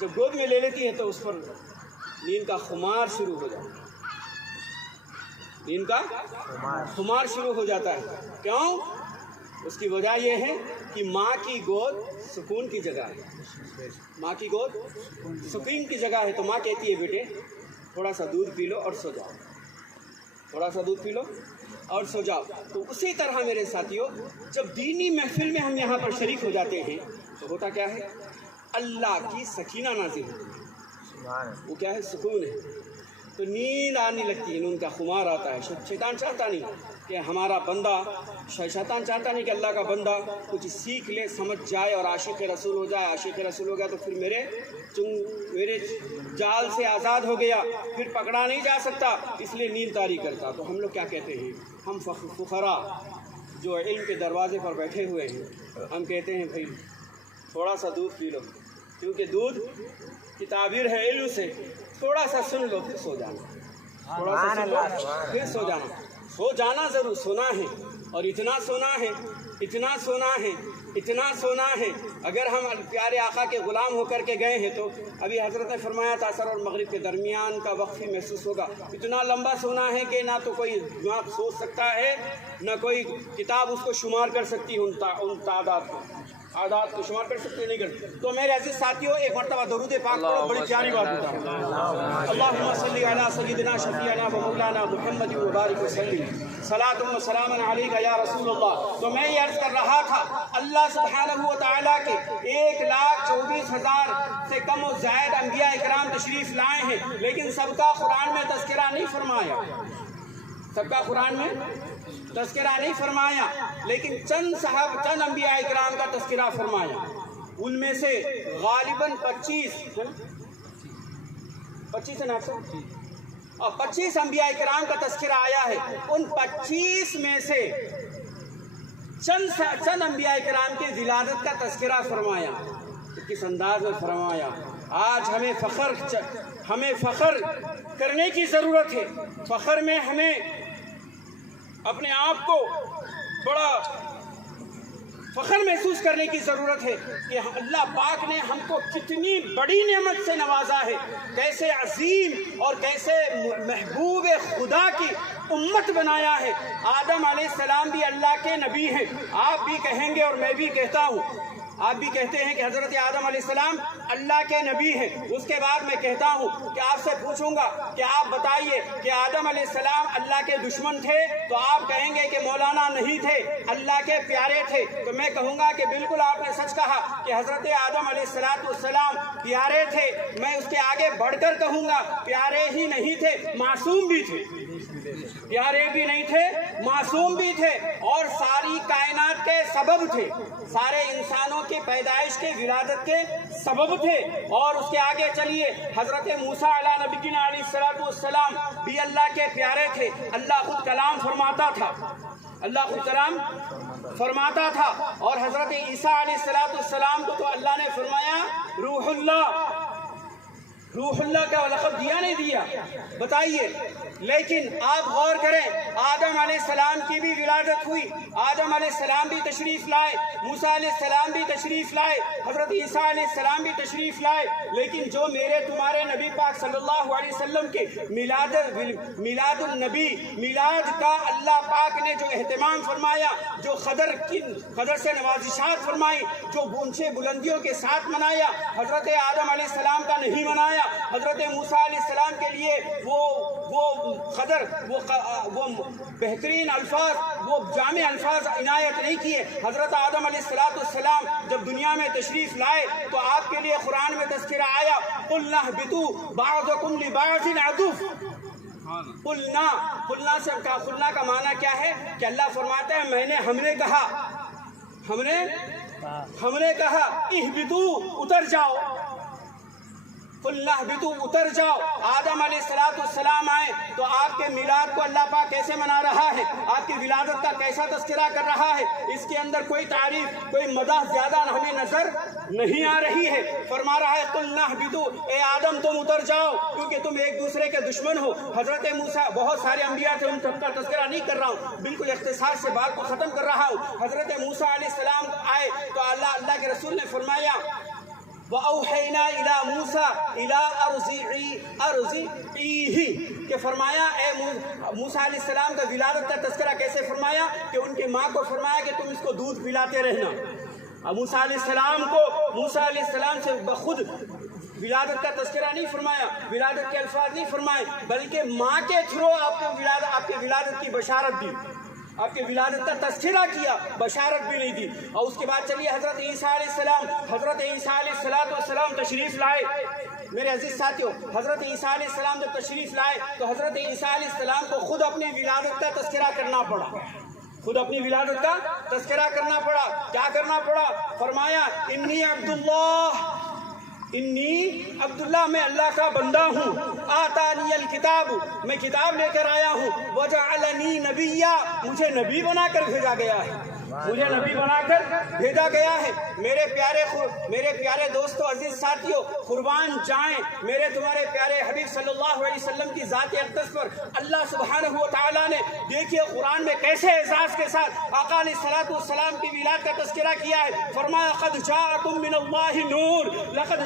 جب گود میں لے لیتی ہے تو اس پر نیند کا خمار شروع ہو جاتا ہے، نیند کا خمار شروع ہو جاتا ہے۔ کیوں؟ اس کی وجہ یہ ہے کہ ماں کی گود سکون کی جگہ ہے، ماں کی گود سکون کی جگہ ہے۔ تو ماں کہتی ہے بیٹے تھوڑا سا دودھ پی لو اور سو جاؤ، تھوڑا سا دودھ پی لو اور سو جاؤ۔ تو اسی طرح میرے ساتھیوں، جب دینی محفل میں ہم یہاں پر شریک ہو جاتے ہیں تو ہوتا کیا ہے؟ اللہ کی سکینہ نازل ہوتی ہے، وہ کیا ہے؟ سکون ہے۔ تو نیند آنے لگتی ہے، نیند کا خمار آتا ہے۔ شیطان چاہتا نہیں کہ ہمارا بندہ، شیطان چاہتا نہیں کہ اللہ کا بندہ کچھ سیکھ لے، سمجھ جائے اور عاشق رسول ہو جائے۔ عاشق رسول ہو گیا تو پھر میرے جال سے آزاد ہو گیا، پھر پکڑا نہیں جا سکتا، اس لیے نیند طاری کرتا۔ تو ہم لوگ کیا کہتے ہیں؟ ہم فقراء جو علم کے دروازے پر بیٹھے ہوئے ہیں، ہم کہتے ہیں بھائی تھوڑا سا دودھ پی لو، کیونکہ دودھ کی تعبیر ہے علم سے۔ تھوڑا سا سن لو پھر سو جانا، تھوڑا سا سن لو پھر سو جانا۔ سو جانا ضرور، سونا ہے، اور اتنا سونا ہے، اتنا سونا ہے، اتنا سونا ہے۔ اگر ہم پیارے آقا کے غلام ہو کر کے گئے ہیں تو ابھی حضرت نے فرمایا تھا عصر اور مغرب کے درمیان کا وقت ہی محسوس ہوگا۔ اتنا لمبا سونا ہے کہ نہ تو کوئی دماغ سوچ سکتا ہے، نہ کوئی کتاب اس کو شمار کر سکتی ہے، ان تعداد کو شمار کر سکتے نہیں کرتے۔ تو میرے عزیز ساتھیوں، ایک مرتبہ درود پاک پڑھو، بڑی پیاری بات ہوتا ہے۔ اللہم صلی علی سیدنا شفیعنا و مولانا محمد مبارک وسلم، صلاۃ و سلام علیک یا رسول اللہ۔ تو میں یہ عرض کر رہا تھا، اللہ سبحانہ و تعالیٰ کے 1,24,000 سے کم و زائد انبیاء اکرام تشریف لائے ہیں، لیکن سب کا قرآن میں تذکرہ نہیں فرمایا، سب کا قرآن میں تذکرہ نہیں فرمایا، لیکن چند انبیاء اکرام کا تذکرہ فرمایا۔ ان میں سے غالباً 25 انبیاء اکرام کا تذکرہ آیا ہے۔ ان 25 میں سے چند انبیاء اکرام کے ولادت کا تذکرہ فرمایا۔ کس انداز میں فرمایا؟ آج ہمیں فخر کرنے کی ضرورت ہے۔ فخر میں ہمیں اپنے آپ کو بڑا فخر محسوس کرنے کی ضرورت ہے کہ اللہ پاک نے ہم کو کتنی بڑی نعمت سے نوازا ہے، کیسے عظیم اور کیسے محبوب خدا کی امت بنایا ہے۔ آدم علیہ السلام بھی اللہ کے نبی ہیں، آپ بھی کہیں گے اور میں بھی کہتا ہوں، آپ بھی کہتے ہیں کہ حضرت آدم علیہ السلام اللہ کے نبی ہیں۔ اس کے بعد میں کہتا ہوں کہ آپ سے پوچھوں گا کہ آپ بتائیے کہ آدم علیہ السلام اللہ کے دشمن تھے؟ تو آپ کہیں گے کہ مولانا نہیں تھے، اللہ کے پیارے تھے۔ تو میں کہوں گا کہ بالکل آپ نے سچ کہا کہ حضرت آدم علیہ السلام پیارے تھے۔ میں اس کے آگے بڑھ کر کہوں گا پیارے ہی نہیں تھے، معصوم بھی تھے، پیارے بھی نہیں تھے، معصوم بھی تھے، اور ساری کائنات کے سبب تھے، سارے انسانوں کی پیدائش کے ولادت کے سبب تھے۔ اور اس کے آگے چلیے، حضرت موسیٰ علیہ نبینا علیہ السلام بھی اللہ کے پیارے تھے۔ اللہ خود کلام فرماتا تھا، اللہ خود کلام فرماتا تھا، اور حضرت عیسیٰ علیہ السلام کو تو اللہ نے فرمایا روح اللہ کا لقب دیا نہیں دیا؟ بتائیے۔ لیکن آپ غور کریں، آدم علیہ السلام کی بھی ولادت ہوئی، آدم علیہ السلام بھی تشریف لائے، موسیٰ علیہ السلام بھی تشریف لائے، حضرت عیسیٰ علیہ السلام بھی تشریف لائے، لیکن جو میرے تمہارے نبی پاک صلی اللہ علیہ وسلم کے میلاد النبی، میلاد کا اللہ پاک نے جو اہتمام فرمایا، جو قدر سے نوازشات فرمائی، جو اونچے بلندیوں کے ساتھ منایا، حضرت آدم علیہ السلام کا نہیں منایا۔ حضرت موسیٰ علیہ السلام کے لیے وہ بہترین الفاظ، وہ جامع الفاظ عنایت نہیں کیے۔ حضرت آدم علیہ السلام جب دنیا میں تشریف لائے تو آپ کے لیے قرآن میں تذکرہ آیا، قُلْنَا اهْبِطُوا بَعْضُكُمْ لِبَعْضٍ عَدُوٌّ۔ قلنا کا معنی کیا ہے کہ اللہ فرماتا ہے ہم نے کہا اہبطوا، اتر جاؤ، قلنا اہبطوا، اتر جاؤ۔ آدم علیہ السلام آئے تو آپ کے میلاد کو اللہ پاک کیسے منا رہا ہے، آپ کی ولادت کا کیسا تذکرہ کر رہا ہے، اس کے اندر کوئی تعریف، کوئی مدح زیادہ ہمیں نظر نہیں آ رہی ہے۔ فرما رہا ہے قلنا اہبطوا، اے آدم تم اتر جاؤ، کیونکہ تم ایک دوسرے کے دشمن ہو۔ حضرت موسیٰ، بہت سارے انبیاء تھے، ان سب کا تذکرہ نہیں کر رہا ہوں، بالکل اختصار سے بات کو ختم کر رہا ہوں۔ حضرت موسیٰ علیہ السلام آئے تو اللہ کے رسول نے فرمایا وَأَوْحَيْنَا إِلَى مُوسَىٰ إِلَىٰ أَرْضِعِهِ کہ فرمایا اے موسیٰ علیہ السلام کا ولادت کا تذکرہ کیسے فرمایا کہ ان کی ماں کو فرمایا کہ تم اس کو دودھ پلاتے رہنا. موسیٰ علیہ السلام سے بخود ولادت کا تذکرہ نہیں فرمایا, ولادت کے الفاظ نہیں فرمائے, بلکہ ماں کے تھرو آپ کے ولادت کی بشارت دی, آپ کے ولادت کا تذکرہ کیا, بشارت بھی نہیں دی. اور اس کے بعد چلیے حضرت عیسیٰ علیہ السلام تشریف لائے. میرے عزیز ساتھیوں, حضرت عیسیٰ علیہ السلام جب تشریف لائے تو حضرت عیسیٰ علیہ السلام کو خود اپنی ولادت کا تذکرہ کرنا پڑا, خود اپنی ولادت کا تذکرہ کرنا پڑا. کیا کرنا پڑا؟ فرمایا انی عبداللہ, میں اللہ کا بندہ ہوں. آتانی الکتاب, میں کتاب لے کر آیا ہوں. وجعلنی نبیا, مجھے نبی بنا کر بھیجا گیا ہے, مجھے نبی بنا کر بھیجا گیا ہے. میرے پیارے دوستو, عزیز ساتھیوں, قربان جائیں میرے تمہارے پیارے حبیب صلی اللہ علیہ وسلم کی ذات اقدس پر اللہ سبحانہ و تعالیٰ نے دیکھیے قرآن میں کیسے اعزاز کے ساتھ آقا علیہ السلام کی ولادت کا تذکرہ کیا ہے. فرمایا قد جاءکم من اللہ نور, لقد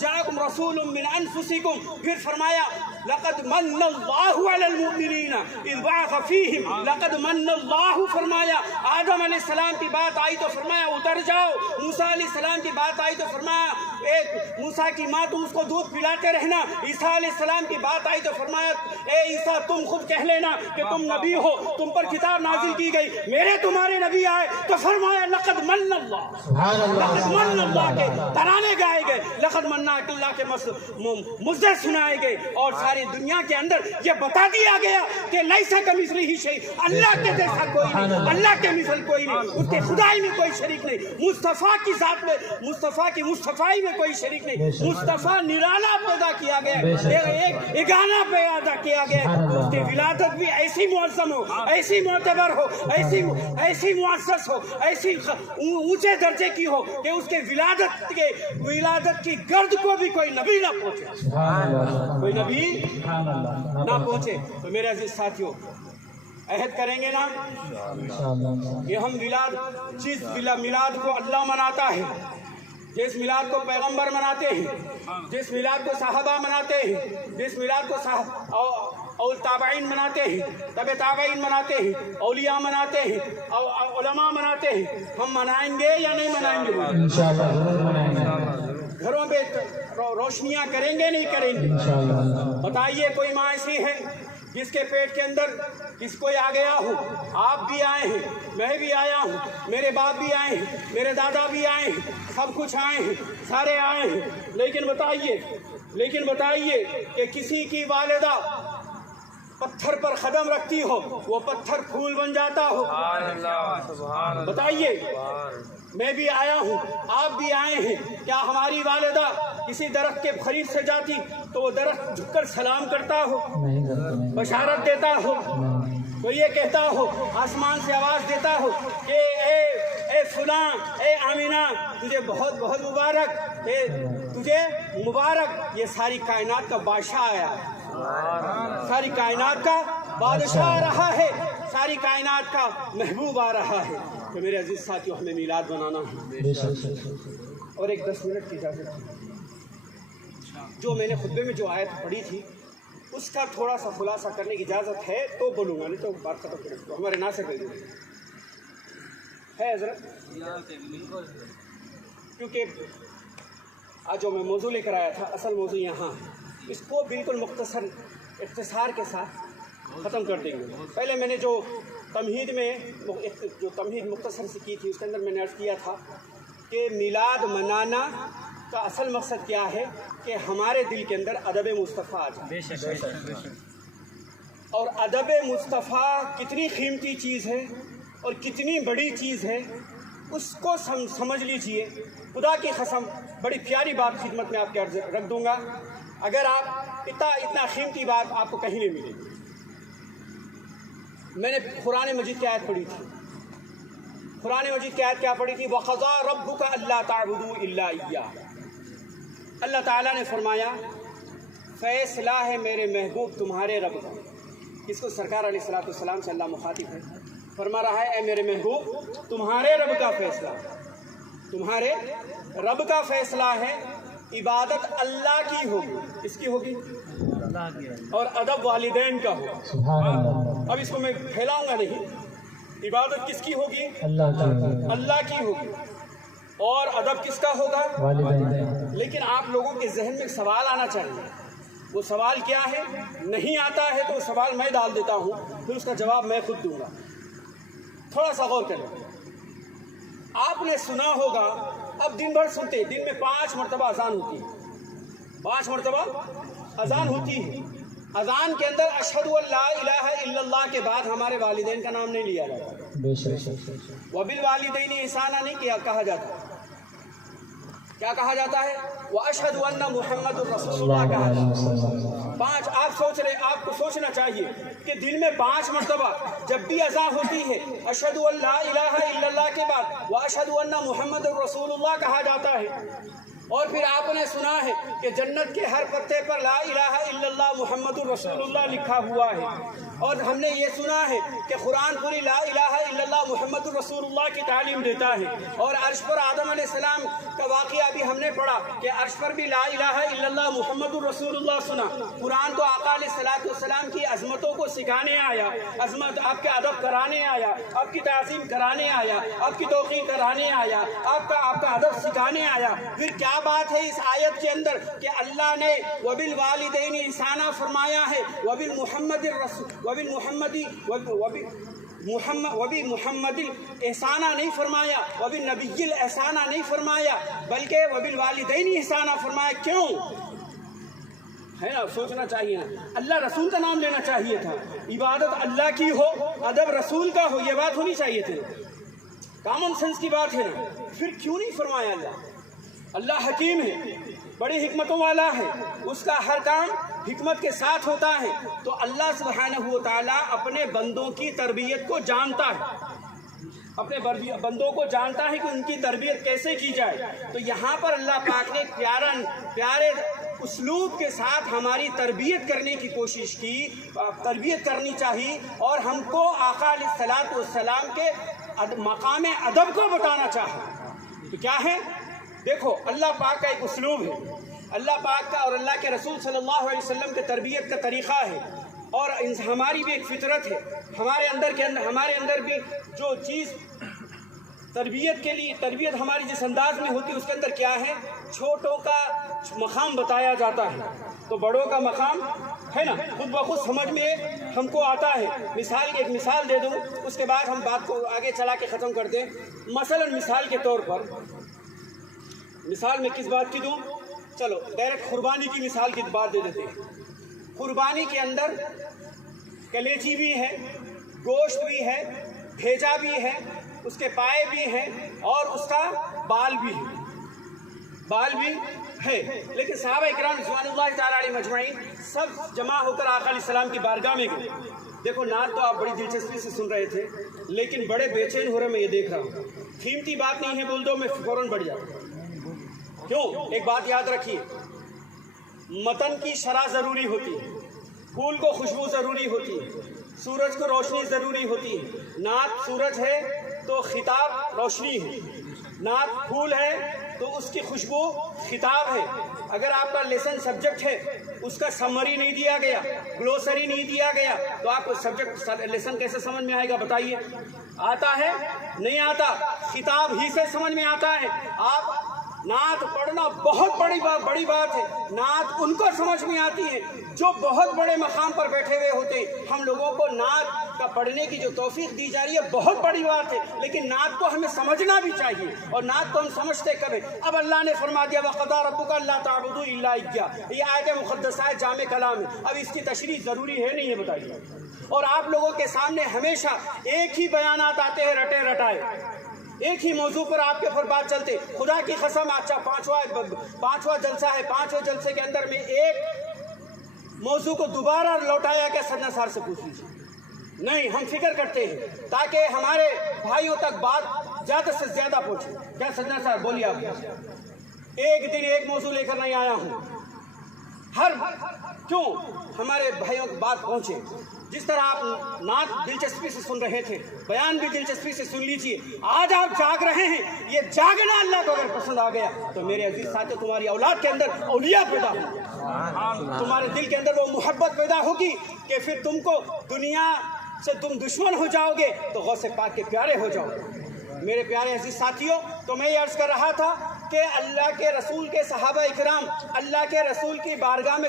جاءکم رسول من انفسکم. پھر فرمایا لقد من اللہ علی المؤمنین اذ بعث فیہم, لقد من اللہ. فرمایا آدم علیہ السلام کی بات آئی تو فرمایا اتر جاؤ. موسیٰ علیہ السلام کی بات آئی تو فرمایا ایک موسیٰ کی ماں تم اس کو دودھ پلاتے رہنا. عیسیٰ علیہ السلام کی بات آئی تو فرمایا اے عیسیٰ تم خود کہہ لینا کہ تم نبی ہو, تم پر کتاب نازل کی گئی, میرے تمہارے نبی آئے تو فرمایا لقد من اللہ, لقد من اللہ کے ترانے گائے گئے, لقد من اللہ کے مزے سنائے گئے, اور ساری دنیا کے اندر یہ بتا دیا گیا کہ لیس کمثلہ شیء, اللہ کے جیسا کوئی نہیں, اللہ کے مثل کوئی نہیں, اس کے خدائی میں کوئی شریک نہیں, مصطفیٰ کی ذات میں, مصطفیٰ کی مصطفائی میں کوئی شریک نہیں. مصطفیٰ نرالا پیدا کیا گیا, ایک اگانا پیدا کیا گیا. اس کی ولادت بھی ایسی معظم ہو, ایسی معتبر ہو, ایسی معزز ہو, ایسی اونچے درجے کی ہو کہ اس کے ولادت کی گرد کو بھی کوئی نبی نہ پہنچے, کوئی نبی نہ پہنچے. تو میرے عزیز ساتھیوں, عہد کریں گے نا کہ ہم جس میلاد کو اللہ مناتا ہے, جس میلاد کو پیغمبر مناتے ہیں, جس میلاد کو صحابہ مناتے ہیں, جس میلاد کو اور تابعین مناتے ہیں, تبع تابعین مناتے ہیں, اولیاء مناتے ہیں, علماء مناتے ہیں, ہم منائیں گے یا نہیں منائیں گے؟ گھروں پہ روشنیاں کریں گے نہیں کریں گے؟ بتائیے کوئی ماں ایسی ہے جس کے پیٹ کے اندر کوئی آ گیا ہو؟ آپ بھی آئے ہیں, میں بھی آیا ہوں, میرے باپ بھی آئے ہیں, میرے دادا بھی آئے ہیں, سب کچھ آئے ہیں, سارے آئے ہیں. لیکن بتائیے کہ کسی کی والدہ پتھر پر قدم رکھتی ہو, وہ پتھر پھول بن جاتا ہو. بتائیے, میں بھی آیا ہوں, آپ بھی آئے ہیں, کیا ہماری والدہ کسی درخت کے قریب سے جاتی تو وہ درخت جھک کر سلام کرتا ہو, بشارت دیتا ہو, تو یہ کہتا ہو, آسمان سے آواز دیتا ہو کہ اے فلاں, اے آمینہ, تجھے بہت بہت مبارک, تجھے مبارک, یہ ساری کائنات کا بادشاہ آیا ہے, ساری کائنات کا بادشاہ آ رہا ہے, ساری کائنات کا محبوب آ رہا ہے. تو میرے عزیز ساتھیوں, ہمیں میلاد بنانا ہے. اور ایک 10 منٹ کی اجازت, جو میں نے خطبے میں جو آیت پڑھی تھی اس کا تھوڑا سا خلاصہ کرنے کی اجازت ہے تو بولوں گا, نہیں تو بات ختم کریں گے. ہمارے ناصر بھائی ہے حضرت, کیونکہ آج جو میں موضوع لے کر آیا تھا, اصل موضوع یہاں, اس کو بالکل اختصار کے ساتھ ختم کر دیں گے. پہلے میں نے جو تمہید مختصر سے کی تھی, اس کے اندر میں نے عرض کیا تھا کہ میلاد منانا کا اصل مقصد کیا ہے کہ ہمارے دل کے اندر ادب مصطفیٰ آ جائے. اور ادب مصطفیٰ کتنی قیمتی چیز ہے اور کتنی بڑی چیز ہے, اس کو سمجھ لیجئے. خدا کی قسم, بڑی پیاری بات خدمت میں آپ کے عرض رکھ دوں گا, اگر آپ اتنا قیمتی بات آپ کو کہیں نہیں ملے گی. میں نے قرآن مجید کی آیت پڑھی تھی. قرآن مجید کی آیت کیا پڑھی تھی؟ وَقَضَىٰ رَبُّكَ أَلَّا تَعْبُدُوا إِلَّا إِيَّاهُ. اللہ تعالیٰ نے فرمایا فیصلہ ہے میرے محبوب تمہارے رب کا. کس کو؟ سرکار علیہ السلام سے اللہ مخاطب ہے, فرما رہا ہے اے میرے محبوب تمہارے رب کا فیصلہ, تمہارے رب کا فیصلہ ہے، عبادت اللہ کی ہوگی، کس کی ہوگی؟ اور ادب والدین کا ہوگا۔ اب اس کو میں پھیلاؤں گا نہیں، عبادت کس کی ہوگی؟ اللہ کی ہوگی، اور ادب کس کا ہوگا؟ لیکن آپ لوگوں کے ذہن میں ایک سوال آنا چاہیے، وہ سوال کیا ہے؟ نہیں آتا ہے تو وہ سوال میں ڈال دیتا ہوں، پھر اس کا جواب میں خود دوں گا۔ تھوڑا سا غور کریں۔ آپ نے سنا ہوگا، اب دن بھر سنتے، دن میں 5 مرتبہ اذان ہوتی ہے، 5 مرتبہ اذان ہوتی ہے۔ اذان کے اندر اشہد ان لا الہ الا اللہ کے بعد ہمارے والدین کا نام نہیں لیا جاتا، وبالوالدین احسانا نہیں کہا جاتا، کیا کہا جاتا ہے؟ واشہد ان محمد الرسول اللہ کہا جاتا ہے۔ 5 آپ سوچ رہے، آپ کو سوچنا چاہیے کہ دن میں 5 مرتبہ جب بھی اذان ہوتی ہے اشہد ان لا الہ الا اللہ کے بعد واشہد ان محمد الرسول اللہ کہا جاتا ہے، اور پھر آپ نے سنا ہے کہ جنت کے ہر پتے پر لا الہ الا اللہ محمد الرسول اللہ لکھا ہوا ہے، اور ہم نے یہ سنا ہے کہ قرآن پوری لا الہ الا اللہ محمد الرسول اللہ کی تعلیم دیتا ہے، اور عرش پر آدم علیہ السلام کا واقعہ بھی ہم نے پڑھا کہ عرش پر بھی لا الہ الا اللہ محمد الرسول اللہ سنا۔ قرآن تو آقا علیہ السلام کی عظمتوں کو سکھانے آیا، عظمت آپ کے ادب کرانے آیا، آپ کی تعظیم کرانے آیا، آپ کی توقیر کرانے آیا، آپ کا ادب سکھانے آیا۔ پھر کیا بات ہے اس آیت کے اندر کہ اللہ نے وبالوالدین احسانا فرمایا ہے، وبالمحمد احسانا نہیں فرمایا، وبالنبی الاحسانا نہیں فرمایا، بلکہ وبالوالدین احسانا فرمایا۔ کیوں ہے نا؟ سوچنا چاہیے نا، اللہ رسول کا نام لینا چاہیے تھا، عبادت اللہ کی ہو، ادب رسول کا ہو، یہ بات ہونی چاہیے تھی، کامن سینس کی بات ہے نا۔ پھر کیوں نہیں فرمایا؟ اللہ حکیم ہے، بڑی حکمتوں والا ہے، اس کا ہر کام حکمت کے ساتھ ہوتا ہے۔ تو اللہ سبحانہ و تعالیٰ اپنے بندوں کی تربیت کو جانتا ہے، اپنے بندوں کو جانتا ہے کہ ان کی تربیت کیسے کی جائے۔ تو یہاں پر اللہ پاک نے پیارے اسلوب کے ساتھ ہماری تربیت کرنے کی کوشش کی، تربیت کرنی چاہیے، اور ہم کو آقا علیہ الصلوۃ والسلام کے مقام ادب کو بتانا چاہا۔ تو کیا ہے؟ دیکھو، اللہ پاک کا ایک اسلوب ہے، اللہ پاک کا اور اللہ کے رسول صلی اللہ علیہ وسلم کے تربیت کا طریقہ ہے، اور ہماری بھی ایک فطرت ہے، ہمارے اندر بھی جو چیز تربیت کے لیے، تربیت ہماری جس انداز میں ہوتی ہے اس کے اندر کیا ہے؟ چھوٹوں کا مقام بتایا جاتا ہے تو بڑوں کا مقام ہے نا خود بخود سمجھ میں ہم کو آتا ہے۔ ایک مثال دے دوں، اس کے بعد ہم بات کو آگے چلا کے ختم کر دیں۔ مثلا مثال کے طور پر، مثال میں کس بات کی دوں؟ چلو ڈائریکٹ قربانی کی مثال کی بات دے دیتے ہیں۔ قربانی کے اندر کلیجی بھی ہے، گوشت بھی ہے، بھیجا بھی ہے، اس کے پائے بھی ہیں، اور اس کا بال بھی ہے، لیکن صحابہ اکرام رضوان اللہ تعالیٰ علیہ مجمعین سب جمع ہو کر آقا علیہ السلام کی بارگاہ میں گئے۔ دیکھو، نعت تو آپ بڑی دلچسپی سے سن رہے تھے، لیکن بڑے بے چین ہو رہے، میں یہ دیکھ رہا ہوں، قیمتی بات نہیں ہے بول دو میں فوراً بڑھ جاتا ہوں۔ کیوں؟ ایک بات یاد رکھیے، متن کی شرح ضروری ہوتی ہے، پھول کو خوشبو ضروری ہوتی ہے، سورج کو روشنی ضروری ہوتی ہے۔ نعت سورج ہے تو خطاب روشنی ہے، نعت پھول ہے تو اس کی خوشبو خطاب ہے۔ اگر آپ کا لیسن سبجیکٹ ہے، اس کا سمری نہیں دیا گیا، گلوسری نہیں دیا گیا، تو آپ کو سبجیکٹ لیسن کیسے سمجھ میں آئے گا بتائیے؟ آتا ہے؟ نہیں آتا، خطاب ہی سے سمجھ میں آتا ہے۔ آپ نعت پڑھنا بہت بڑی بات ہے، نعت ان کو سمجھ میں آتی ہے جو بہت بڑے مقام پر بیٹھے ہوئے ہوتے ہیں۔ ہم لوگوں کو نعت کا پڑھنے کی جو توفیق دی جا رہی ہے بہت بڑی بات ہے، لیکن نعت کو ہمیں سمجھنا بھی چاہیے، اور نعت کو ہم سمجھتے کب ہے؟ اب اللہ نے فرما دیا وَقَضَىٰ رَبُّكَ أَلَّا تَعْبُدُوا إِلَّا إِيَّاهُ، یہ آیت مقدسہ جامع کلام ہے، اب اس کی تشریح ضروری ہے نہیں ہے بتائیے؟ اور آپ لوگوں کے سامنے ہمیشہ ایک ہی بیانات آتے ہیں رٹے رٹائے، ایک ہی موضوع پر آپ کے اوپر بات چلتے۔ خدا کی قسم، اچھا پانچواں جلسہ ہے، 5ویں جلسے کے اندر میں ایک موضوع کو دوبارہ لوٹایا کہ سجنا صاحب سے پوچھ لیجیے، نہیں، ہم فکر کرتے ہیں تاکہ ہمارے بھائیوں تک بات زیادہ سے زیادہ پہنچے۔ کیا سجنا صاحب بولیے؟ آپ ایک دن ایک موضوع لے کر نہیں آیا ہوں، ہر کیوں ہمارے بھائیوں کی بات پہنچے. جس طرح آپ نعت دلچسپی سے سن رہے تھے, بیان بھی دلچسپی سے سن لیجئے. آج آپ جاگ رہے ہیں, یہ جاگنا اللہ کو اگر پسند آ گیا تو میرے عزیز ساتھیو تمہاری اولاد کے اندر اولیاء پیدا ہوں, تمہارے دل کے اندر وہ محبت پیدا ہوگی کہ پھر تم کو دنیا سے تم دشمن ہو جاؤ گے تو غوث پاک کے پیارے ہو جاؤ گے. میرے پیارے عزیز ساتھیوں, تو میں یہ عرض کر رہا تھا کہ اللہ کے رسول کے صحابہ اکرام اللہ کے رسول کی بارگاہ میں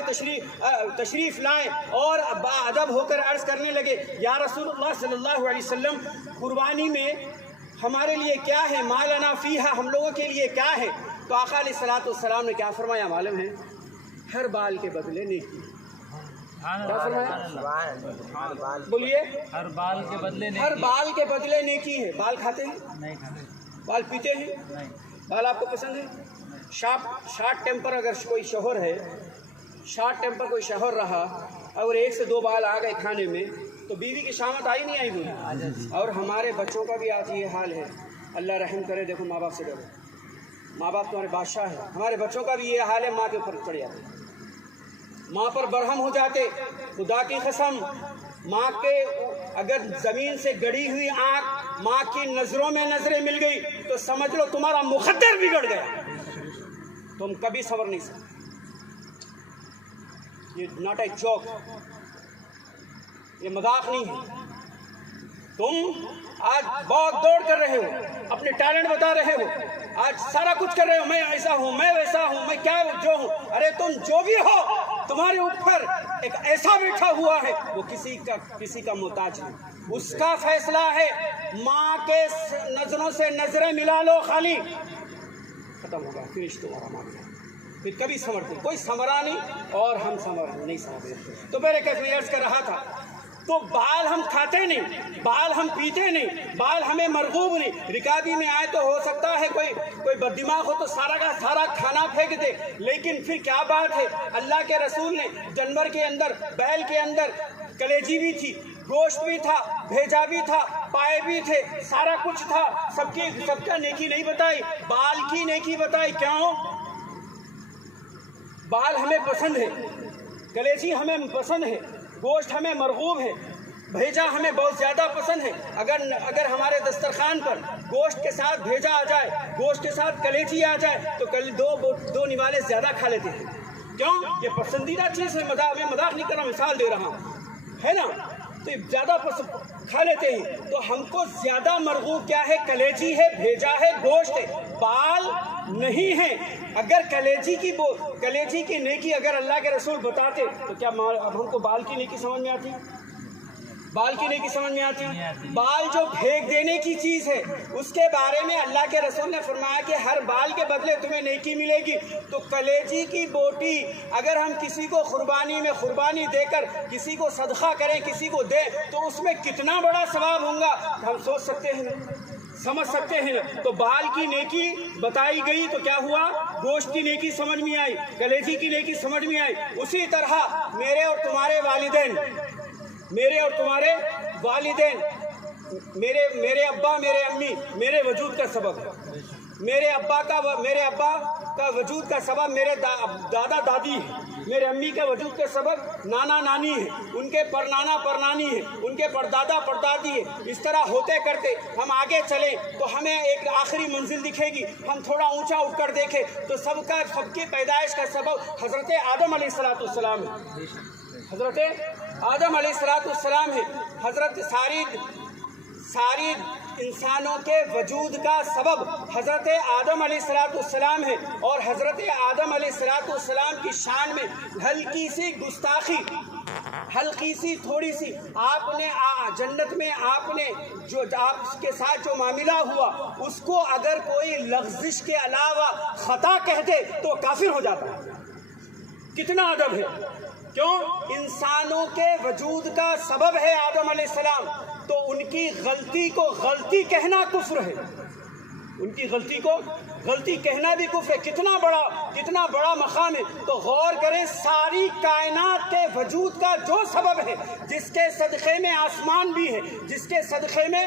تشریف لائے اور باادب ہو کر عرض کرنے لگے, یا رسول اللہ صلی اللہ علیہ وسلم, قربانی میں ہمارے لیے کیا ہے؟ ما لنا فیہا, ہم لوگوں کے لیے کیا ہے؟ تو آقا علیہ الصلوۃ والسلام نے کیا فرمایا معلوم ہے؟ ہر بال کے بدلے نیکی. کیا فرمایا؟ بولیے. ہر بال کے بدلے نیکی ہے. بال کھاتے ہیں؟ نہیں کھاتے. بال پیتے ہیں؟ نہیں. بال آپ کو پسند ہے؟ شارٹ ٹیمپر اگر کوئی شوہر ہے, شارٹ ٹیمپر کوئی شوہر رہا اور 1 سے 2 بال آ گئے کھانے میں تو بیوی کی شامت آئی نہیں آئی ہوئی. اور ہمارے بچوں کا بھی آج یہ حال ہے. اللہ رحم کرے. دیکھو ماں باپ سے ڈرو, ماں باپ تمہارے بادشاہ ہیں. ہمارے بچوں کا بھی یہ حال ہے, ماں کے اوپر چڑھ جاتے, ماں پر برہم ہو جاتے. خدا کی قسم, ماں کے اگر زمین سے گڑی ہوئی آنکھ ماں کی نظروں میں نظریں مل گئی تو سمجھ لو تمہارا مقدر بگڑ گیا, تم کبھی صبر نہیں سکتے. یہ ناٹ اے جوک, یہ مذاق نہیں ہے. تم آج بہت دوڑ کر رہے ہو, اپنے ٹیلنٹ بتا رہے ہو, آج سارا کچھ کر رہے ہو, میں ایسا ہوں, میں ویسا ہوں, میں کیا جو ہوں. ارے تم جو بھی ہو, تمہارے اوپر ایک ایسا بیٹھا ہوا ہے وہ کسی کا محتاج نہیں. اس کا فیصلہ ہے. ماں کے نظروں سے نظریں ملا لو, خالی ختم ہوگا, فنش تمہارا معاملہ. پھر کبھی سمجھتے کوئی سمرا نہیں اور ہم نہیں سمجھتے. تو میرے کیسے میں عرض کر رہا تھا, تو بال ہم کھاتے نہیں, بال ہم پیتے نہیں, بال ہمیں مرغوب نہیں. رکابی میں آئے تو ہو سکتا ہے کوئی بددماغ ہو تو سارا کا سارا کھانا پھینک دے, لیکن پھر کیا بات ہے, اللہ کے رسول نے جانور کے اندر, بیل کے اندر کلیجی بھی تھی, گوشت بھی تھا, بھیجا بھی تھا, پائے بھی تھے, سارا کچھ تھا. سب کا نیکی نہیں بتائی, بال کی نیکی بتائی. کیوں؟ بال ہمیں پسند ہے, کلیجی ہمیں پسند ہے, گوشت ہمیں مرغوب ہے, بھیجا ہمیں بہت زیادہ پسند ہے. اگر ہمارے دسترخوان پر گوشت کے ساتھ بھیجا آ جائے, گوشت کے ساتھ کلیجی آ جائے تو دو نوالے زیادہ کھا لیتے ہیں. کیوں؟ یہ پسندیدہ چیز ہے. میں مذاق نہیں کر رہا, مثال دے رہا ہوں, ہے نا. تو زیادہ کھا لیتے ہیں. تو ہم کو زیادہ مرغوب کیا ہے؟ کلیجی ہے, بھیجا ہے, گوشت ہے, بال نہیں ہے. اگر کلیجی کی نیکی اگر اللہ کے رسول بتاتے تو کیا اب ہم کو بال کی نیکی سمجھ میں آتی؟ بال کی نیکی سمجھ میں آتی؟ بال جو پھینک دینے کی چیز ہے اس کے بارے میں اللہ کے رسول نے فرمایا کہ ہر بال کے بدلے تمہیں نیکی ملے گی. تو کلیجی کی بوٹی اگر ہم کسی کو قربانی دے کر کسی کو صدقہ کریں, کسی کو دیں, تو اس میں کتنا بڑا ثواب ہوگا ہم سوچ سکتے ہیں, سمجھ سکتے ہیں. تو بال کی نیکی بتائی گئی تو کیا ہوا؟ گوشت کی نیکی سمجھ میں آئی, کلیجی کی نیکی سمجھ میں آئی. اسی طرح میرے اور تمہارے والدین, میرے ابا میرے امی میرے وجود کا سبب ہے. میرے ابا کا وجود کا سبب میرے دادا دادی ہے. میرے امی کے وجود کے سبب نانا نانی ہے, ان کے پرنانا پرنانی ہے, ان کے پردادا پردادی ہے. اس طرح ہوتے کرتے ہم آگے چلیں تو ہمیں ایک آخری منزل دکھے گی. ہم تھوڑا اونچا اٹھ کر دیکھیں تو سب کی پیدائش کا سبب حضرت آدم علیہ السلام ہے. حضرت آدم علیہ السلام ہے. حضرت ساری انسانوں کے وجود کا سبب حضرت آدم علیہ السلام ہے. اور حضرت آدم علیہ السلام کی شان میں ہلکی سی گستاخی, ہلکی سی تھوڑی سی, آپ نے جنت میں آپ کے ساتھ جو معاملہ ہوا اس کو اگر کوئی لغزش کے علاوہ خطا کہہ دے تو کافر ہو جاتا ہے. کتنا ادب ہے. کیوں؟ انسانوں کے وجود کا سبب ہے آدم علیہ السلام. تو ان کی غلطی کو غلطی کہنا کفر ہے. ان کی غلطی کو غلطی کہنا بھی کفر ہے. کتنا بڑا مقام ہے. تو غور کریں, ساری کائنات کے وجود کا جو سبب ہے, جس کے صدقے میں آسمان بھی ہے, جس کے صدقے میں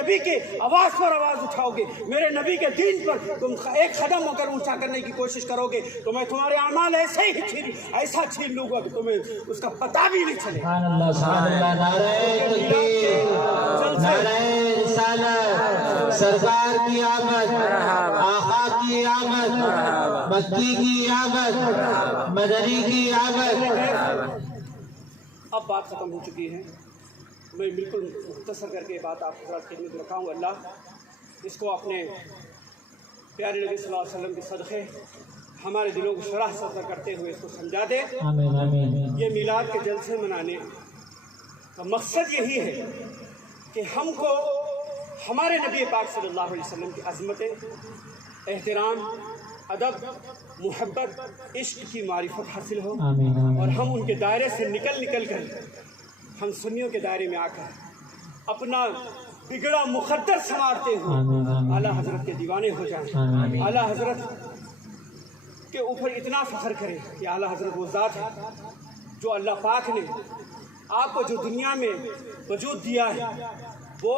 نبی کی آواز پر آواز اٹھاؤ گے, میرے نبی کے دین پر تم ایک قدم ہو کر اونچا کرنے کی کوشش کرو گے تو میں تمہارے اعمال ایسا چھین لوں گا کہ تمہیں اس کا پتہ بھی نہیں چلے. سبحان اللہ, سبحان اللہ. نعرہ تکبیر, نعرہ رسالت, سرکار کی آمد, آقا کی آمد, مکی کی آمد, مدنی کی آمد. اب بات ختم ہو چکی ہے, میں بالکل مختصر کر کے بات آپ حضرات کی خدمت میں رکھاؤں گا. اللہ اس کو اپنے پیارے نبی صلی اللہ علیہ وسلم کے صدقے ہمارے دلوں کو شرح صدر کرتے ہوئے اس کو سمجھا دے. آمین آمین. یہ میلاد کے جلسے منانے کا مقصد یہی ہے کہ ہم کو ہمارے نبی پاک صلی اللہ علیہ وسلم کی عظمتیں, احترام, ادب, محبت, عشق کی معرفت حاصل ہو, آمین آمین. اور ہم ان کے دائرے سے نکل کر ہم سنیوں کے دائرے میں آ کر اپنا بگڑا مقدر سنوارتے ہوئے آمین آمین. اعلیٰ حضرت کے دیوانے ہو جائیں. آمین. اعلیٰ حضرت کے اوپر اتنا فخر کریں کہ اعلیٰ حضرت وہ ذات ہے جو اللہ پاک نے آپ کو جو دنیا میں وجود دیا ہے وہ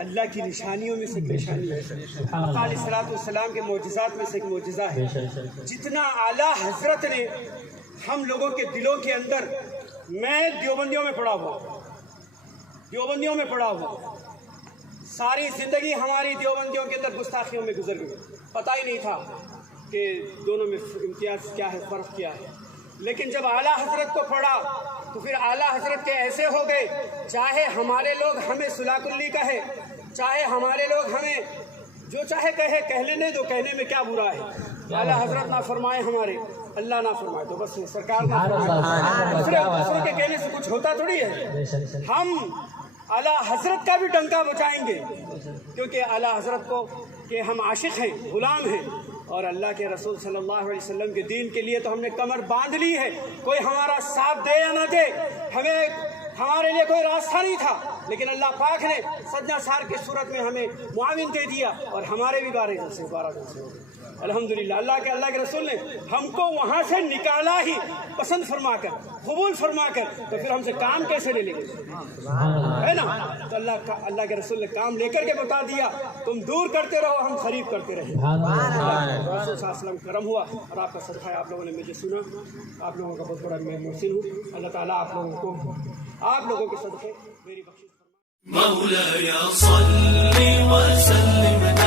اللہ کی نشانیوں میں سے ایک نشانی ہے. آقا علیہ الصلوۃ والسلام کے معجزات میں سے ایک معجزہ ہے. جتنا اعلیٰ حضرت نے ہم لوگوں کے دلوں کے اندر, میں دیوبندیوں میں پڑھا ہوا, ساری زندگی ہماری دیوبندیوں کے اندر گستاخیوں میں گزر گئی, پتہ ہی نہیں تھا کہ دونوں میں امتیاز کیا ہے, فرق کیا ہے. لیکن جب اعلیٰ حضرت کو پڑھا تو پھر اعلیٰ حضرت کے ایسے ہو گئے, چاہے ہمارے لوگ ہمیں صلاح کلی کہے, چاہے ہمارے لوگ ہمیں جو چاہے کہہ لینے دو, کہنے میں کیا برا ہے. اعلیٰ حضرت نہ فرمائے ہمارے, اللہ نہ فرمائے تو بس سرکار نہ فرمائے, دوسرے کے کہنے سے کچھ ہوتا تھوڑی ہے. ہم اعلیٰ حضرت کا بھی ڈنکا بچائیں گے کیونکہ اعلیٰ حضرت کو کہ ہم عاشق ہیں, غلام ہیں, اور اللہ کے رسول صلی اللہ علیہ وسلم کے دین کے لیے تو ہم نے کمر باندھ لی ہے. کوئی ہمارا ساتھ دے یا نہ دے, ہمارے لیے کوئی راستہ نہیں تھا, لیکن اللہ پاک نے سجدہ سار کی صورت میں ہمیں معاون دے دیا اور ہمارے بھی 12 جلسے ہو گئے الحمدللہ. اللہ کے رسول نے ہم کو وہاں سے نکالا ہی پسند فرما کر, قبول فرما کر, تو پھر ہم سے کام کیسے لے لیں گے, ہے نا. تو اللہ کے رسول نے کام لے کر کے بتا دیا, تم دور کرتے رہو, ہم قریب کرتے رہے. رسول صلی اللہ علیہ وسلم کرم ہوا اور آپ کا صدقہ آپ لوگوں نے مجھے سنا. آپ لوگوں کا بہت بڑا میں محسن ہوں. اللہ تعالیٰ آپ لوگوں کے صدقے میری بخشش فرمائے. مولاي صل وسلم